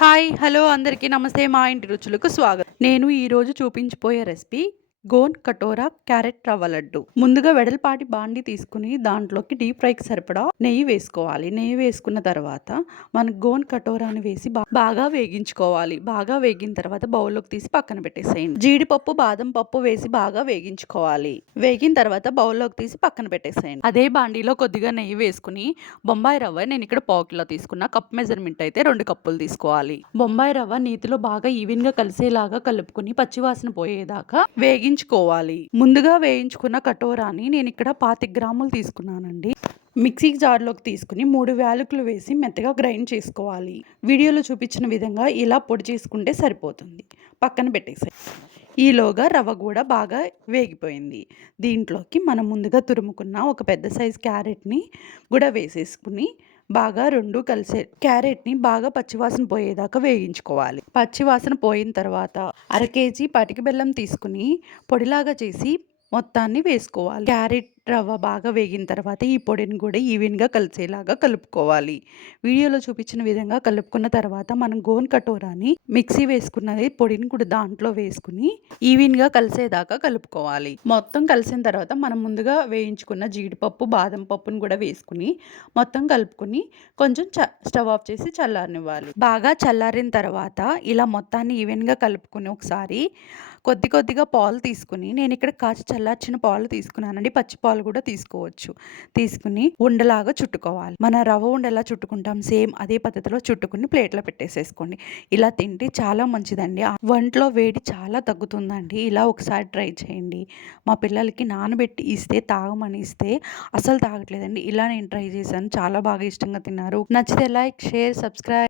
Hi! Hello! అందరికీ నమస్తే. మా ఇంటి రుచులకు స్వాగతం. నేను ఈరోజు చూపించబోయే రెసిపీ గోన్ కటోరా క్యారెట్ రవ్వ లడ్డు. ముందుగా వెడల్పాటి బాండీ తీసుకుని దాంట్లోకి డీప్ ఫ్రైకి సరిపడా నెయ్యి వేసుకోవాలి. నెయ్యి వేసుకున్న తర్వాత మన గోన్ కటోరాని వేసి బాగా వేగించుకోవాలి. బాగా వేగిన తర్వాత బౌల్లోకి తీసి పక్కన పెట్టేసేయండి. జీడిపప్పు, బాదం పప్పు వేసి బాగా వేగించుకోవాలి. వేగిన తర్వాత బౌల్లోకి తీసి పక్కన పెట్టేసేయండి. అదే బాండీలో కొద్దిగా నెయ్యి వేసుకుని బొంబాయి రవ్వ నేను ఇక్కడ పావు కిలో తీసుకున్న. కప్ మెజర్మెంట్ అయితే 2 కప్పులు తీసుకోవాలి. బొంబాయి రవ్వ నీతిలో బాగా ఈవెన్‌గా కలిసేలాగా కలుపుకొని పచ్చివాసన పోయేదాకా వేగించుకోవాలి. ముందుగా వేయించుకున్న కటోరాని నేను ఇక్కడ 25 గ్రాములు తీసుకున్నానండి. మిక్సీ జార్లోకి తీసుకుని 3 యాలకులు వేసి మెత్తగా గ్రైండ్ చేసుకోవాలి. వీడియోలో చూపించిన విధంగా ఇలా పొడి చేసుకుంటే సరిపోతుంది. పక్కన పెట్టేసేయండి. ఈలోగా రవ్వ కూడా బాగా వేగిపోయింది. దీంట్లోకి మనం ముందుగా తురుముకున్న ఒక పెద్ద సైజు క్యారెట్‌ని కూడా వేసేసుకుని బాగా 2 కలిసే క్యారెట్‌ని బాగా పచ్చివాసన పోయేదాకా వేగించుకోవాలి. పచ్చివాసన పోయిన తర్వాత అర కేజీ పటిక బెల్లం తీసుకుని పొడిలాగా చేసి మొత్తాన్ని వేసుకోవాలి. క్యారెట్ రవ్వ బాగా వేగిన తర్వాత ఈ పొడిని కూడా ఈవెన్‌గా కలిసేలాగా కలుపుకోవాలి. వీడియోలో చూపించిన విధంగా కలుపుకున్న తర్వాత మనం గోన్ కటోరాని మిక్సీ వేసుకున్నది పొడిని కూడా దాంట్లో వేసుకుని ఈవెన్‌గా కలిసేదాకా కలుపుకోవాలి. మొత్తం కలిసిన తర్వాత మనం ముందుగా వేయించుకున్న జీడిపప్పు, బాదం పప్పును కూడా వేసుకుని మొత్తం కలుపుకొని కొంచెం స్టవ్ ఆఫ్ చేసి చల్లారనివ్వాలి. బాగా చల్లారిన తర్వాత ఇలా మొత్తాన్ని ఈవెన్‌గా కలుపుకొని ఒకసారి కొద్దిగా పాలు తీసుకుని నేను ఇక్కడ కాచి చల్లార్చిన పాలు తీసుకున్నానండి. పచ్చి పాలు కూడా తీసుకోవచ్చు. తీసుకుని ఉండలాగా చుట్టుకోవాలి. మన రవ్వ ఉండ ఎలా చుట్టుకుంటాం సేమ్ అదే పద్ధతిలో చుట్టుకుని ప్లేట్లో పెట్టేసేసుకోండి. ఇలా తింటే చాలా మంచిదండి. ఒంట్లో వేడి చాలా తగ్గుతుందండి. ఇలా ఒకసారి ట్రై చేయండి. మా పిల్లలకి నానబెట్టి ఇస్తే తాగమని ఇస్తే అసలు తాగట్లేదండి. ఇలా నేను ట్రై చేశాను. చాలా బాగా ఇష్టంగా తిన్నారు. నచ్చితే లైక్, షేర్, సబ్స్క్రైబ్.